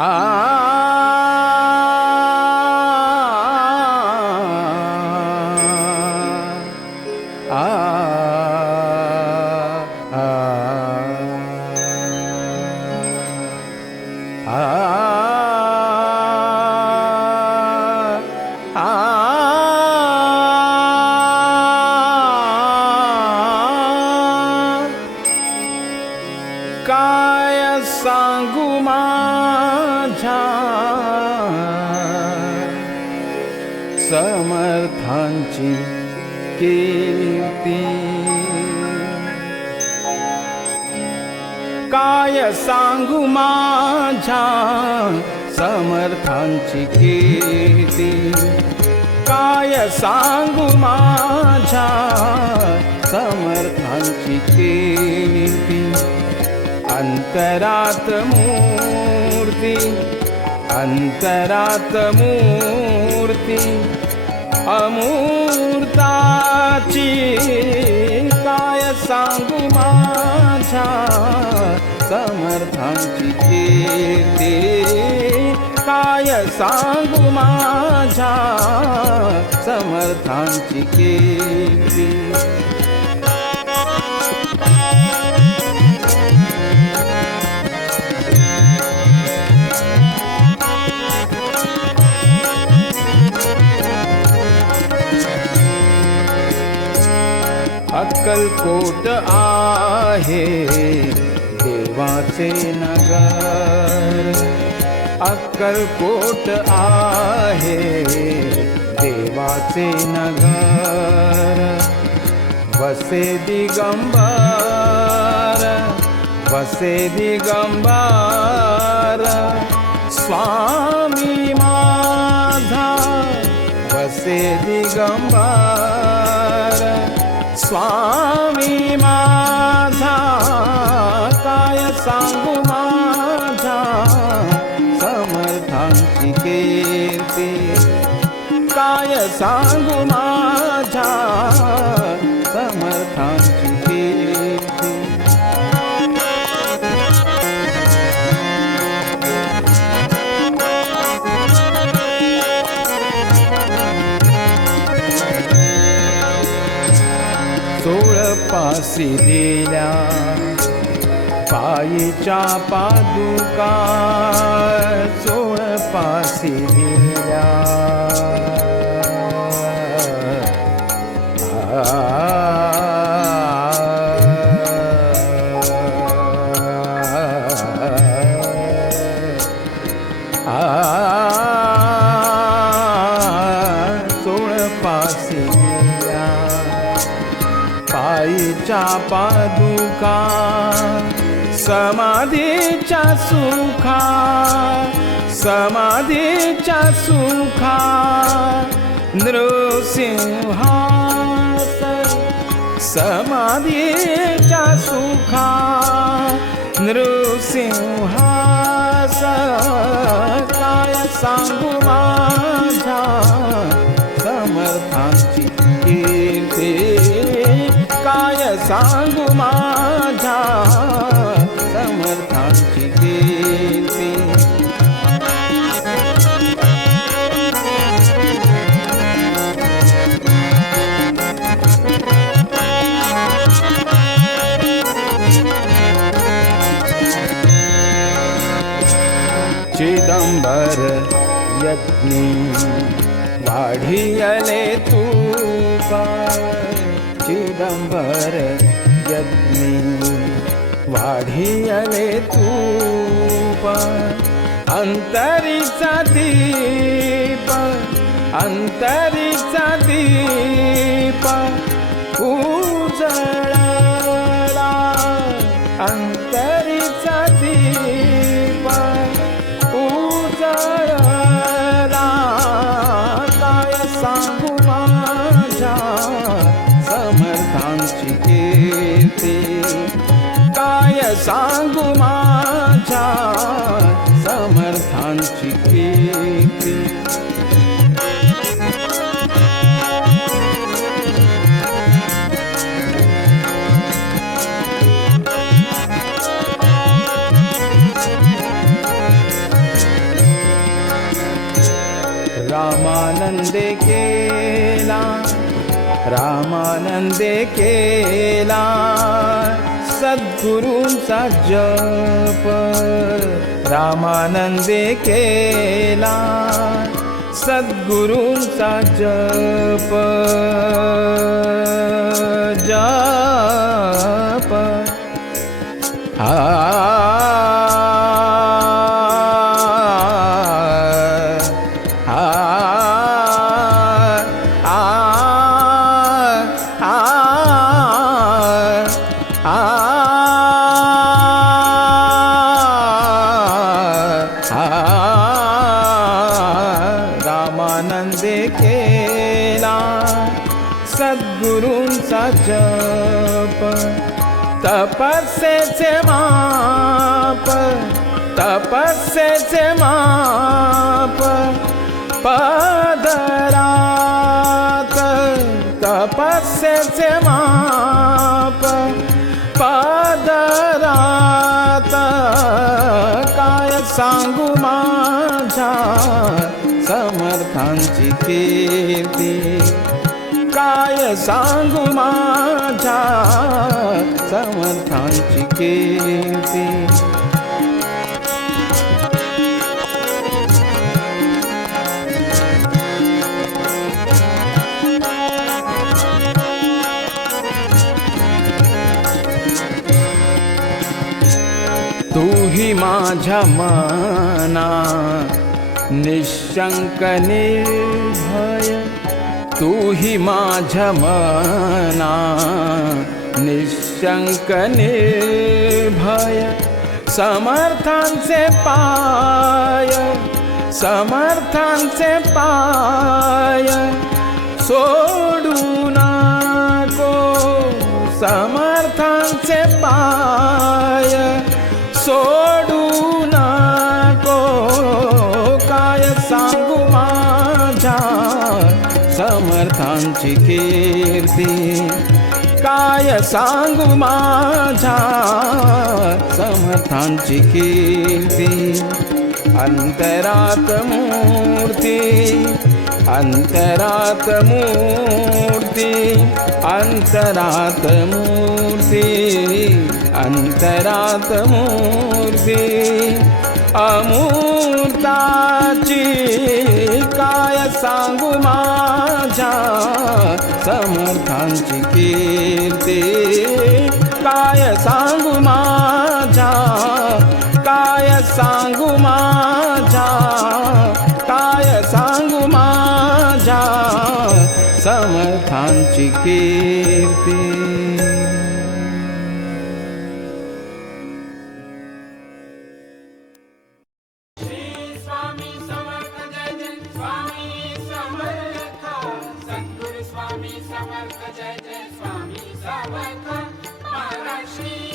काय सांगू माझ्या समर्थांची कीर्ती, काय सांगू माझ्या समर्थांची कीर्ती, काय सांगू माझ्या समर्थांची कीर्ती. अंतरात मूर्ती, अंतरात मूर्ती अमूर्ताची, काय सांगू माझ्या समर्थांची कीर्ती, काय सांगू माझ्या समर्थांची कीर्ती. अक्कलकोट आहे देवाचे नगर, अक्कलकोट आहे देवाचे नगर. वसे दिगंबर, वसे दिगंबर स्वामी माझा, वसे दिगंबर स्वामी माझा. काय सांगू माझ्या समर्थांची कीर्ती, काय सांगू माझ्या समर्थांची कीर्ती. सोळपासी दिल्या पायीच्या पादुका, सोळपासी दिल्या सोळपासी दिल्या पायीच्या पादुका. समाधीच्या सुखा, समाधीच्या सुखा नृसिंहास, समाधीच्या सुखा नृसिंहास. काय सांगू माझ्या समर्थांची कीर्ती, काय सांगू माझ्या समर्थांची कीर्ती. चिदंबर यज्ञी वाढियले तूपा, चिदंबर यज्ञी वाढियले तूप. अंतरीचा दीप, अंतरीचा दीप उजळला, अंतरीचा दीप उजळला. काय सांगू माझ्या समर्थांची कीर्ती, काय सांगू माझ्या समर्थांची कीर्ती. केला, रामानंदे केला सद्गुरूंचा जप, रामानंदे केला सद्गुरूंचा जप, जप रामानंदे केला सद्गुरूंचा जप, तपस्येचे माप, तपस्येचे माप पदरात, तपस्येचे माप पदरात, काय सांगू माझ्या समर्थांची कीर्ती, काय सांगू माझ्या समर्थांची कीर्ती. तूही माझ्या मना निशंक निर्भय, तूही माझ्या मना निशंक निर्भय, समर्थांचे पाय, समर्थांचे पाय सोडू नको, समर्थांचे पाय सोडू नको, काय सांगू माझ्या समर्थांची कीर्ती, काय सांगू माझ्या समर्थांची कीर्ती. अंतरात मूर्ती, अंतरात मूर्ती, अंतरात मूर्ती, अंतरात मूर्ती अमूर्ताची, काय सांगू माझ्या समर्थांची कीर्ती, काय सांगू माझ्या, काय सांगू माझ्या, काय सांगू माझ्या समर्थांची कीर्ती. स्वामी समर्थ जय जय स्वामी समर्थ महाराज श्री